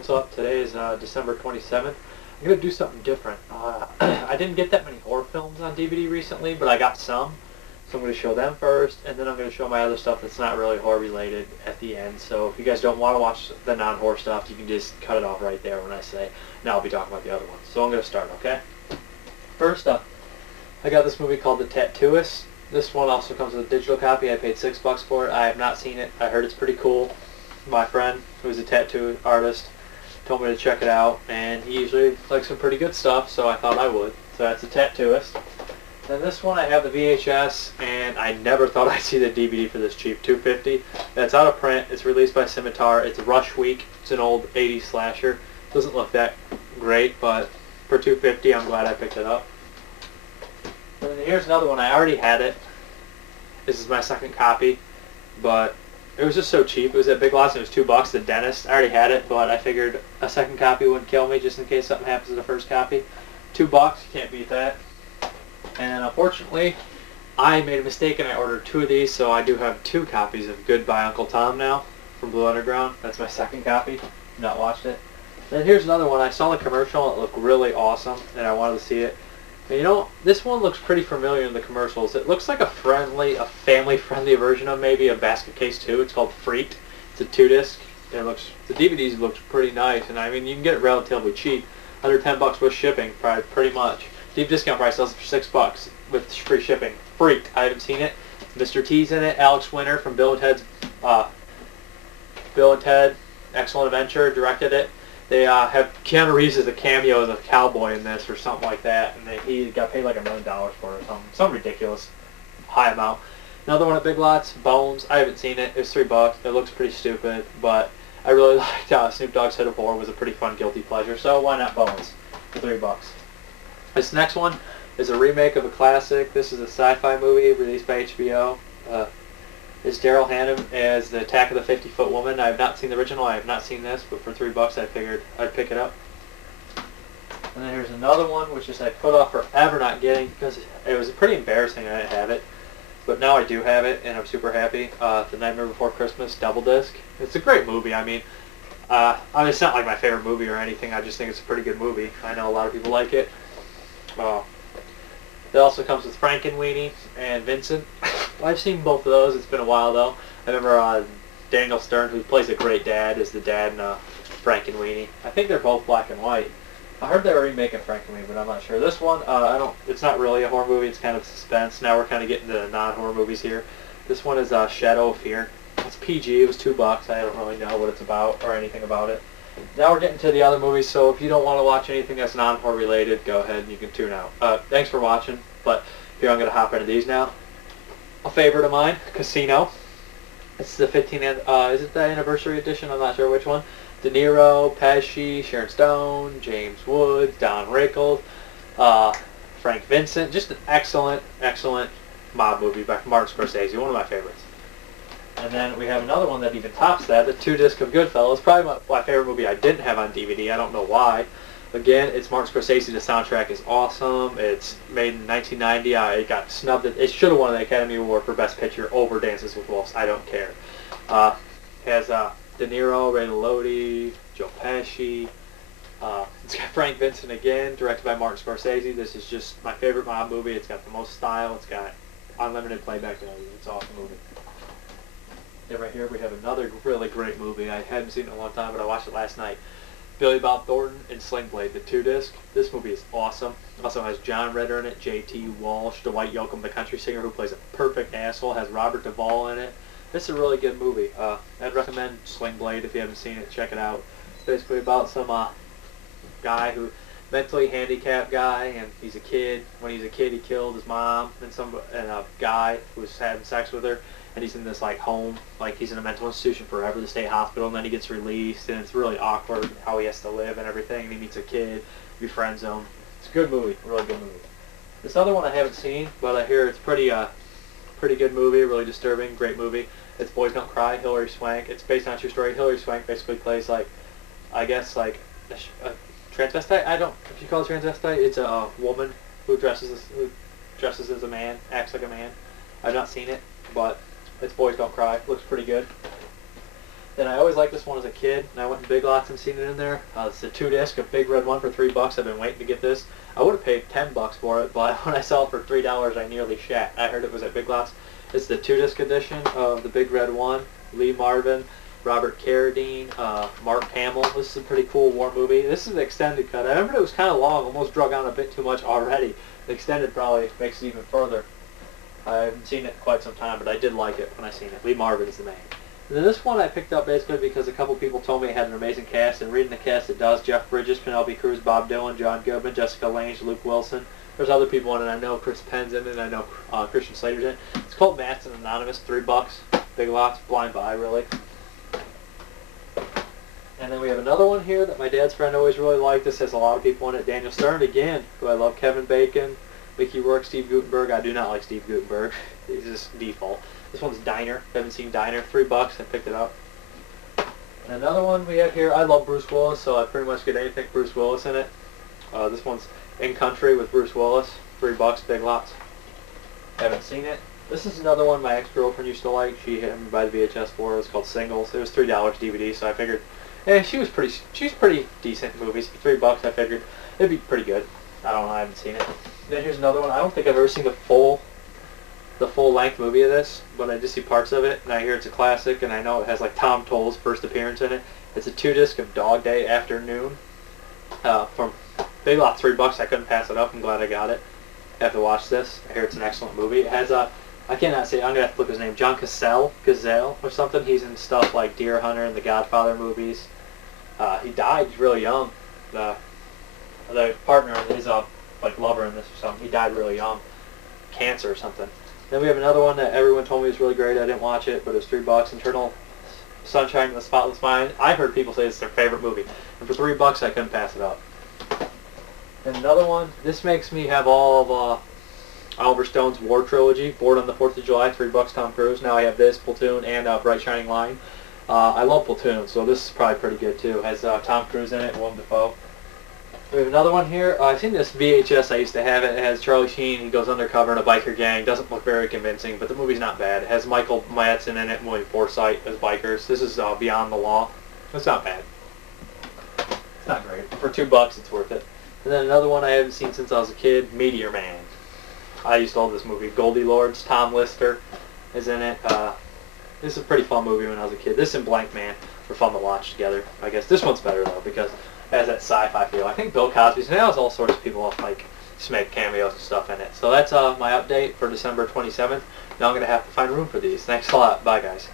what's up? Today is December 27th. I'm going to do something different. I didn't get that many horror films on DVD recently, but I got some. So I'm going to show them first, and then I'm going to show my other stuff that's not really horror related at the end. So if you guys don't want to watch the non-horror stuff, you can just cut it off right there when I say. Now I'll be talking about the other ones. So I'm going to start, okay? First up, I got this movie called The Tattooist. This one also comes with a digital copy. I paid $6 for it. I have not seen it. I heard it's pretty cool. My friend, who's a tattoo artist, told me to check it out, and he usually likes some pretty good stuff, so I thought I would. So that's The Tattooist. Then this one I have the VHS, and I never thought I'd see the DVD for this cheap, $2.50. That's out of print. It's released by Scimitar. It's Rush Week. It's an old 80s slasher. Doesn't look that great, but for $2.50 I'm glad I picked it up. And then here's another one. I already had it. This is my second copy, but it was just so cheap. It was at Big Lots and it was $2. The Dentist. I already had it, but I figured a second copy wouldn't kill me just in case something happens to the first copy. $2. You can't beat that. And unfortunately, I made a mistake and I ordered two of these, so I do have two copies of Goodbye Uncle Tom now from Blue Underground. That's my second copy. Not watched it. Then here's another one. I saw the commercial. It looked really awesome, and I wanted to see it. And you know, this one looks pretty familiar in the commercials. It looks like a family-friendly version of maybe a Basket Case 2. It's called Freaked. It's a 2-disc. The DVDs looks pretty nice, and I mean you can get it relatively cheap, under $10 with shipping, probably pretty much. Deep discount price sells it for $6 with free shipping. Freaked. I haven't seen it. Mr. T's in it. Alex Winter from Bill and Ted Excellent Adventure directed it. They have Keanu Reeves as a cameo as a cowboy in this or something like that, and he got paid like $1 million for it or something. Some ridiculous high amount. Another one at Big Lots, Bones. I haven't seen it. It was $3. It looks pretty stupid, but I really liked Snoop Dogg's Hit of Horror. Was a pretty fun guilty pleasure, so why not Bones for $3? This next one is a remake of a classic. This is a sci-fi movie released by HBO. It's Daryl Hannah as the Attack of the 50-Foot Woman. I have not seen the original. I have not seen this, but for $3 I figured I'd pick it up. And then here's another one, which is I put off forever not getting because it was pretty embarrassing I didn't have it. But now I do have it, and I'm super happy. The Nightmare Before Christmas double disc. It's a great movie. I mean, it's not like my favorite movie or anything. I just think it's a pretty good movie. I know a lot of people like it. It also comes with Frankenweenie and Vincent. I've seen both of those. It's been a while though. I remember Daniel Stern, who plays a great dad, is the dad in Frankenweenie. I think they're both black and white. I heard they were remaking Frankenweenie, but I'm not sure. This one, it's not really a horror movie. It's kind of suspense. Now we're kind of getting to non-horror movies here. This one is Shadow of Fear. It's PG. It was $2. I don't really know what it's about or anything about it. Now we're getting to the other movies, so if you don't want to watch anything that's non-horror related, go ahead and you can tune out. Thanks for watching, but here I'm going to hop into these now. A favorite of mine, Casino. It's the 15th, is it the anniversary edition? I'm not sure which one. De Niro, Pesci, Sharon Stone, James Woods, Don Rickles, Frank Vincent. Just an excellent, excellent mob movie by Martin Scorsese, one of my favorites. And then we have another one that even tops that, the 2-disc of Goodfellas. Probably my favorite movie I didn't have on DVD. I don't know why. Again, it's Martin Scorsese. The soundtrack is awesome. It's made in 1990. It got snubbed. It should have won the Academy Award for Best Picture over Dances with Wolves. I don't care. Has De Niro, Ray Liotta, Joe Pesci. It's got Frank Vincent again, directed by Martin Scorsese. This is just my favorite mob movie. It's got the most style. It's got unlimited playback value. It's an awesome movie. And right here we have another really great movie. I hadn't seen it in a long time, but I watched it last night. Billy Bob Thornton and Sling Blade, the 2-disc. This movie is awesome. Also has John Ritter in it, J.T. Walsh, Dwight Yoakam, the country singer who plays a perfect asshole, has Robert Duvall in it. This is a really good movie. I'd recommend Sling Blade if you haven't seen it. Check it out. It's basically about some guy who mentally handicapped guy, and he's a kid. When he's a kid, he killed his mom and a guy who was having sex with her. And he's in this like home, like he's in a mental institution forever, the state hospital, and then he gets released, and it's really awkward how he has to live and everything, and he meets a kid, befriends him. It's a good movie, really good movie. This other one I haven't seen, but I hear it's pretty good movie, really disturbing, great movie. It's Boys Don't Cry, Hilary Swank. It's based on a true story. Hilary Swank basically plays I guess a transvestite. I don't, if you call it transvestite, it's a woman who dresses as a man, acts like a man. I've not seen it, but it's Boys Don't Cry. Looks pretty good. Then I always liked this one as a kid, and I went to Big Lots and seen it in there. It's a 2-disc, a big red one for $3. I've been waiting to get this. I would have paid $10 for it, but when I saw it for $3, I nearly shat. I heard it was at Big Lots. It's the 2-disc edition of the Big Red One. Lee Marvin, Robert Carradine, Mark Hamill. This is a pretty cool war movie. This is the extended cut. I remember it was kind of long, almost drug on a bit too much already. The extended probably makes it even further. I haven't seen it in quite some time, but I did like it when I seen it. Lee Marvin is the man. And then this one I picked up basically because a couple people told me it had an amazing cast, and reading the cast it does. Jeff Bridges, Penelope Cruz, Bob Dylan, John Goodman, Jessica Lange, Luke Wilson. There's other people in it. I know Chris Penn's in it, and I know Christian Slater's in it. It's called Matson Anonymous, $3. Big Lots, blind buy, really. And then we have another one here that my dad's friend always really liked. This has a lot of people in it. Daniel Stern, again, who I love. Kevin Bacon, Mickey Rourke, Steve Guttenberg. I do not like Steve Guttenberg. He's just default. This one's Diner. Haven't seen Diner. $3. I picked it up. And another one we have here. I love Bruce Willis, so I pretty much get anything Bruce Willis in it. This one's In Country with Bruce Willis. $3. Big Lots. Haven't seen it. This is another one my ex-girlfriend used to like. She hit me by the VHS for it. It was called Singles. It was $3 DVD, so I figured, she's pretty decent movies. $3, I figured it'd be pretty good. I don't know. I haven't seen it. Then here's another one. I don't think I've ever seen the full-length movie of this, but I just see parts of it, and I hear it's a classic, and I know it has like Tom Toll's first appearance in it. It's a 2-disc of Dog Day Afternoon from Big Lots, $3. I couldn't pass it up. I'm glad I got it. I have to watch this. I hear it's an excellent movie. It has I cannot say. I'm gonna have to look his name. John Gazelle or something. He's in stuff like Deer Hunter and the Godfather movies. He died really young. The partner, his like lover in this or something. He died really young, cancer or something. Then we have another one that everyone told me was really great. I didn't watch it, but it was $3. Eternal Sunshine of the Spotless Mind. I've heard people say it's their favorite movie, and for $3 I couldn't pass it up. And another one. This makes me have all of Oliver Stone's War Trilogy. Born on the 4th of July, $3. Tom Cruise. Now I have this, Platoon, and Bright Shining Line. I love Platoon, so this is probably pretty good too. It has Tom Cruise in it, Willem Dafoe. We have another one here. I've seen this VHS. I used to have it. It has Charlie Sheen. He goes undercover in a biker gang. Doesn't look very convincing, but the movie's not bad. It has Michael Madsen in it and William Forsythe as bikers. This is Beyond the Law. It's not bad. It's not great. For $2, it's worth it. And then another one I haven't seen since I was a kid, Meteor Man. I used to love this movie. Goldie Lords, Tom Lister is in it. This is a pretty fun movie when I was a kid. This and Blank Man were fun to watch together. I guess this one's better though because it has that sci-fi feel. I think Bill Cosby's, and it has all sorts of people like just make cameos and stuff in it. So that's my update for December 27th. Now I'm going to have to find room for these. Thanks a lot. Bye guys.